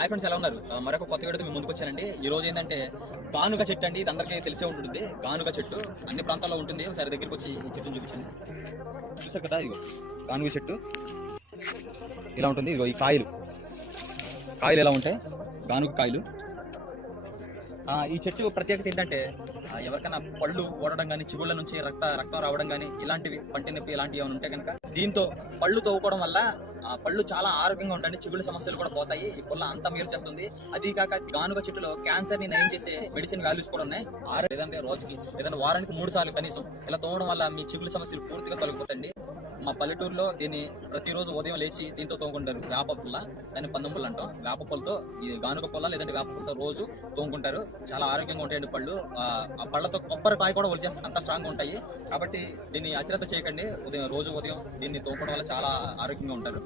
Hi friends, ఎలా ఉన్నారు? మరొక కొత్త వీడియోతో మీ ముందుకు వచ్చానండి. ఈ రోజు ఏంటంటే గానుగ చెట్టు అండి. ఇది అందరికీ తెలిసే ఉంటుంది. గానుగ చెట్టు అన్ని ప్రాంతాల్లో ఉంటుంది. ఒకసారి దగ్గరికి వచ్చి ఈ చెట్టును చూపించండి. చూసారు కదా, ఇదిగో గానుగ చెట్టు ఇలా ఉంటుంది. ఇదిగో ఈ కాయలు ఎలా ఉంటాయి, గానుగ కాయలు. ఈ చెట్టు ప్రత్యేకత ఏంటంటే ఎవరికైనా పళ్ళు ఓడడం కానీ, చిగుళ్ళ నుంచి రక్తం రావడం కానీ, ఇలాంటివి పంటి నొప్పి ఇలాంటివి ఏమైనా ఉంటే కనుక దీంతో పళ్ళు తవ్వుకోవడం వల్ల పళ్ళు చాలా ఆరోగ్యంగా ఉంటాయి. చిగుళ్ళ సమస్యలు కూడా పోతాయి. ఈ పుల్ల అంతా మేలు చేస్తుంది. అది కాక గానుగ చెట్టులో క్యాన్సర్ ని నయం చేసే మెడిసిన్ వాల్యూస్ కూడా ఉన్నాయి. లేదంటే రోజుకి లేదంటే వారానికి 3 సార్లు కనీసం ఇలా తవ్వడం వల్ల మీ చిగుళ్ళ సమస్యలు పూర్తిగా తొలగిపోతాయండి. మా పల్లెటూరులో దీన్ని ప్రతిరోజు ఉదయం లేచి దీంతో తోముకుంటారు. వేప పుల్ల, దాన్ని పందం పుల్ల అంటాం. వేప పుల్లతో ఈ గానుగ పుల్ల లేదంటే వేప పుల్లతో రోజు తోముకుంటారు. చాలా ఆరోగ్యంగా ఉంటాయండి పళ్ళు. ఆ పళ్ళతో కొబ్బరికాయ కూడా ఒలిచేస్తారు, అంత స్ట్రాంగ్ ఉంటాయి. కాబట్టి దీన్ని అశ్రద్ధ చేయకండి. రోజు ఉదయం దీన్ని తోముకోవడం వల్ల చాలా ఆరోగ్యంగా ఉంటారు.